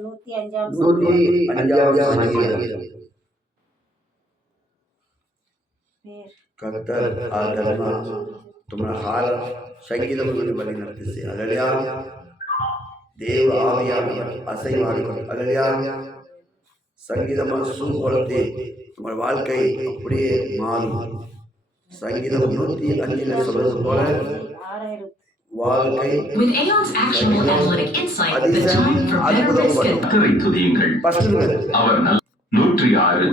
105 சங்கீதம். கர்த்தர் ஆதரவு तुम्हारा हाल संगीत बनी लगती से अल्लाह देव आवियानवर அசைவார்கள் அல்லேலூயா. சங்கீதம் சூழ்நிலை நம்ம வாழ்க்கை அப்படியே மாறும். சங்கீதம் 105 சொல்றது போல வாழ்க்கை கர்த்தரை துதியுங்கள். அவர் 106.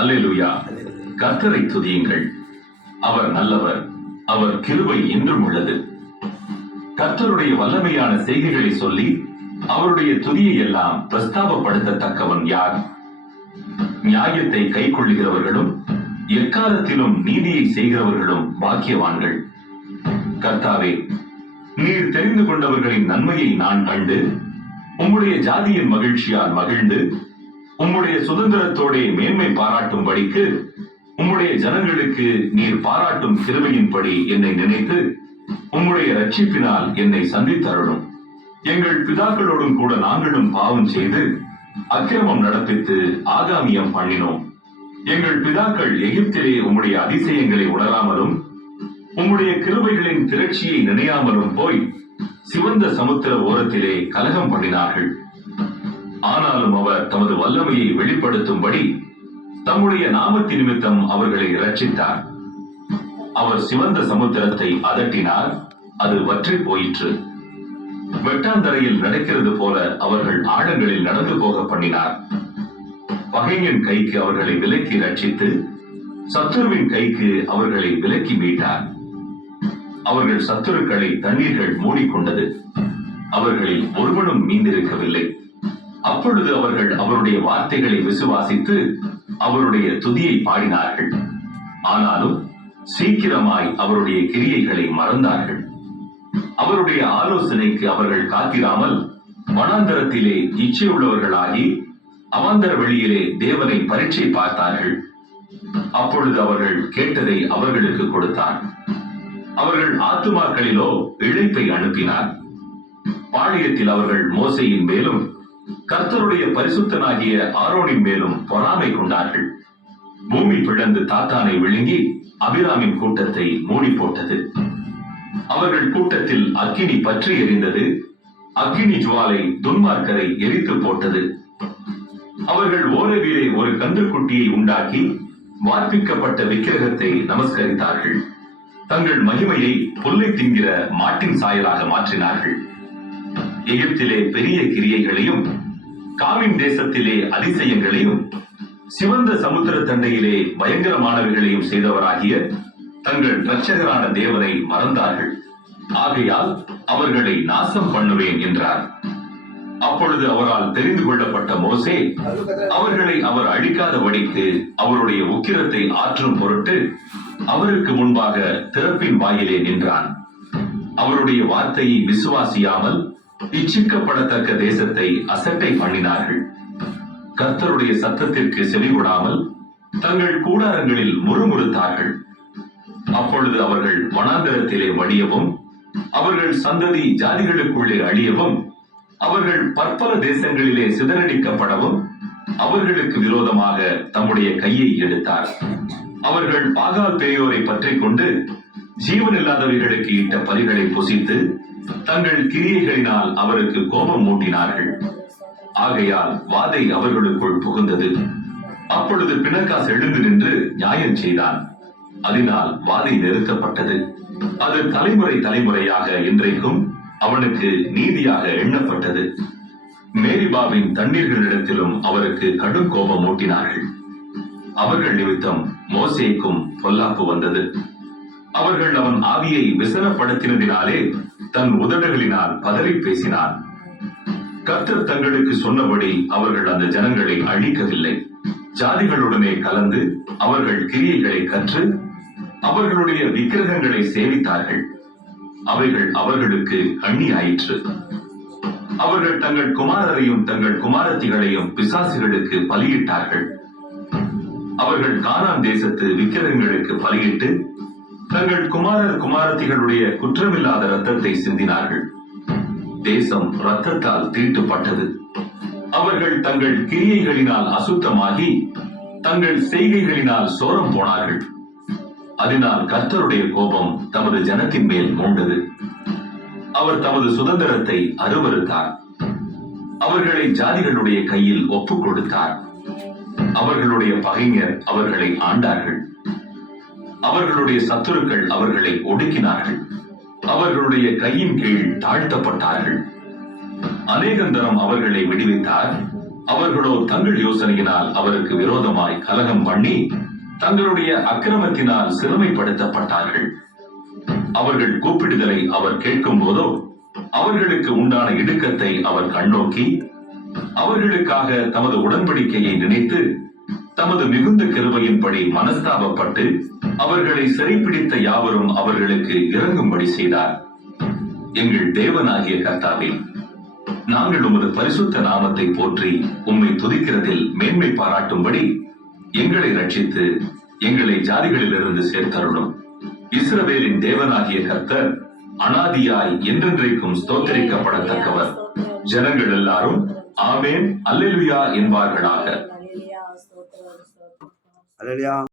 அல்லேலூயா. கர்த்தரை துதியுங்கள். அவர் நல்லவர், அவர் கிருபை என்றும் உள்ளது. கர்த்தருடைய வல்லமையான செய்கைகளை சொல்லி அவருடைய துதியை எல்லாம் பிரஸ்தாபப்படுத்தத்தக்கவன் யார்? நியாயத்தை கை கொள்ளுகிறவர்களும் எக்காலத்திலும் நீதியை செய்கிறவர்களும் பாக்கியவான்கள். கர்த்தாவே, நீர் தெரிந்து கொண்டவர்களின் நன்மையை நான் கண்டு உம்முடைய ஜாதியின் மகிழ்ச்சியால் மகிழ்ந்து உம்முடைய சுதந்திரத்தோட மேன்மை பாராட்டும்படிக்கு உம்முடைய ஜனங்களுக்கு நீர் பாராட்டும் கிருபையின்படி என்னை நினைத்து உம்முடைய ரட்சிப்பினால் என்னை சந்தித்தருளும். எங்கள் பிதாக்களோடும் கூட நாங்களும் பாவம் செய்து அக்கிரமம் நடப்பித்து ஆகாமியம் பண்ணினோம். எங்கள் பிதாக்கள் எகிப்திலே உம்முடைய அதிசயங்களை உணராமலும் உம்முடைய கிருபைகளின் திரட்சியை நினையாமலும் போய் சிவந்த சமுத்திர ஓரத்திலே கலகம் பண்ணினார்கள். ஆனாலும் அவர் தமது வல்லமையை வெளிப்படுத்தும்படி தம்முடைய நாமத்தின் நிமித்தம் அவர்களை இரட்சித்தார். அவர் சிவந்த சமுத்திரத்தை அதட்டினார், அது வற்றி போயிற்று. வெட்டாந்தரையில் நடக்கிறது போல அவர்கள் ஆழங்களில் நடந்து போக பண்ணினார். பகைஞன் கைக்கு அவர்களை விலக்கி ரட்சித்து சத்துருவின் கைக்கு அவர்களை விலக்கி மீட்டார். அவர்கள் சத்துருக்களை தண்ணீர்கள் மூடிக்கொண்டது, அவர்களில் ஒருவனும் மீந்திருக்கவில்லை. அப்பொழுது அவர்கள் அவருடைய வார்த்தைகளை விசுவாசித்து அவருடைய துதியை பாடினார்கள். ஆனாலும் சீக்கிரமாய் அவருடைய கிரியைகளை மறந்தார்கள். அவருடைய ஆலோசனைக்கு அவர்கள் காத்திராமல் வனாந்தரத்திலே இச்சையுள்ளவர்களாகி அவாந்தர வெளியிலே தேவனை பரீட்சை பார்த்தார்கள். அப்பொழுது அவர்கள் கேட்டதை அவர்களுக்கு கொடுத்தார். அவர்கள் ஆத்துமாக்களிலோ இழைப்பை அனுப்பினார். பாளையத்தில் அவர்கள் மோசேயின் மேலும் கர்த்தருடைய பரிசுத்தனாகிய ஆரோனின் மேலும் பொறாமை கொண்டார்கள். பூமி பிளந்து தாத்தானை விழுங்கி அபிராமின் கூட்டத்தை மூடி போட்டது. அவர்கள் கூட்டத்தில் அக்கினி பற்றி எரிந்தது. அக்கினி ஜுவாலை துன்மார்க்கரை எரித்து போட்டது. அவர்கள் ஓரவிலே ஒரு கன்றுக்குட்டியை உண்டாக்கி வார்ப்பிக்கப்பட்ட விக்கிரகத்தை நமஸ்கரித்தார்கள். தங்கள் மகிமையை புல்லை தின்கிற மாட்டின் சாயலாக மாற்றினார்கள். எகிப்திலே பெரிய கிரியைகளையும் காமின் தேசத்திலே அதிசயங்களையும் சிவந்த சமுத்திர தண்டையிலே பயங்கரமானவைகளையும் செய்தவராகிய தங்கள் இரட்சகரான தேவனை மறந்தார்கள். ஆகையால் அவர்களை நாசம் பண்ணுவேன் என்றார். அப்பொழுது அவரால் தெரிந்து கொள்ளப்பட்ட மோசே அவர்களை அவர் அழிக்காதபடிக்கு அவருடைய உக்கிரத்தை ஆற்றும் பொருட்டு அவருக்கு முன்பாக திறப்பின் வாயிலே நின்றான். அவருடைய வார்த்தையை விசுவாசியாமல் இச்சிக்கப்படத்தக்க தேசத்தை அசட்டை பண்ணினார்கள். கர்த்தருடைய சத்தத்திற்கு செவிகொடாமல் தங்கள் கூடாரங்களில் முறுமுறுத்தார்கள். அப்பொழுது அவர்கள் வனாந்தரத்திலே வடியவும் அவர்கள் சந்ததி ஜாதிகளுக்குள்ளே அழியவும் அவர்கள் பற்பல தேசங்களிலே சிதறடிக்கப்படவும் அவர்களுக்கு விரோதமாக தம்முடைய கையை எடுத்தார். அவர்கள் பாகால் பேயோரை பற்றி கொண்டு ஜீவன் இல்லாதவர்களுக்கு இட்ட பலிகளை புசித்து தங்கள் கிரியைகளினால் அவருக்கு கோபம் மூட்டினார்கள். ஆகையால் வாதை அவர்களுக்குள் புகுந்தது. அப்பொழுது பிணக்காஸ் எழுந்து நின்று நியாயம் செய்தான். அதனால் வாதை நிறுத்தப்பட்டது. அது தலைமுறை தலைமுறையாக இன்றைக்கும் அவனுக்கு நீதியாக எண்ணப்பட்டது. மேரிபாவின் தண்ணீர்களிடத்திலும் அவருக்கு கடும் கோபம் மூட்டினார்கள். அவர்கள் நிமித்தம் மோசேக்கும் பொல்லாப்பு வந்தது. அவர்கள் அவன் ஆவியை விசனப்படுத்தினதினாலே தன் உதடுகளினால் பதறி பேசினான். கர்த்தர் தங்களுக்கு சொன்னபடி அவர்கள் அந்த ஜனங்களை அழிக்கவில்லை. ஜாதிகளுடனே கலந்து அவர்கள் கிரியைகளை கற்று அவர்களுடைய விக்கிரகங்களை சேவித்தார்கள். அவைகள் அவர்களுக்கு அந்நியாயிற்று. அவர்கள் தங்கள் குமாரரையும் தங்கள் குமாரத்திகளையும் பிசாசுகளுக்கு பலியிட்டார்கள். அவர்கள் கானான் தேசத்து விக்கிரகங்களுக்கு பலியிட்டு தங்கள் குமாரர் குமாரத்திகளுடைய குற்றமில்லாத இரத்தத்தை சிந்தினார்கள். தேசம் இரத்தத்தால் தீட்டுப்பட்டது. அவர்கள் தங்கள் கிரியைகளினால் அசுத்தமாகி தங்கள் செய்கைகளினால் சோரம் போனார்கள். அதனால் கர்த்தருடைய கோபம் தமது ஜனத்தின் மேல் மூண்டது. அவர் தமது சுதந்திரத்தை அருவருத்தார். அவர்களை ஜாதிகளுடைய கையில் ஒப்புக் கொடுத்தார். அவர்களுடைய பகைஞர் அவர்களை ஆண்டார்கள். அவர்களுடைய சத்துருக்கள் அவர்களை ஒடுக்கினார்கள். அவர்களுடைய கையின் கீழ் தாழ்த்தப்பட்டார்கள். அநேகந்தரம் அவர்களை விடுவித்தார். அவர்களோ தங்கள் யோசனையினால் அவருக்கு விரோதமாய் கலகம் பண்ணி தங்களுடைய அக்கிரமத்தினால் சிறுமைப்படுத்தப்பட்டார்கள். அவர்கள் கூப்பிடுதலை அவர் கேட்கும் போதோ அவர்களுக்கு உண்டான இடுக்கத்தை அவர் கண்ணோக்கி அவர்களுக்காக தமது உடன்படிக்கையை நினைத்து தமது மிகுந்த கிருபையின்படி மனஸ்தாபப்பட்டு அவர்களை சிறைப்பிடித்த யாவரும் அவர்களுக்கு இரங்கும்படி செய்தார். எங்கள் தேவனாகிய கர்த்தாவே, நாங்கள் உமது பரிசுத்த நாமத்தை போற்றி உம்மை துதிக்கிறதில் மேன்மை பாராட்டும்படி எங்களை ரட்சித்து எங்களை ஜாதிகளிலிருந்து சேர்த்தருளும். இஸ்ரவேலின் தேவனாகிய கர்த்தர் அனாதியாய் என்றென்றைக்கும் ஸ்தோத்தரிக்கப்படத்தக்கவர். ஜனங்கள் எல்லாரும் ஆமென் அல்லேலூயா என்பார்களாக. அல்லேலூயா.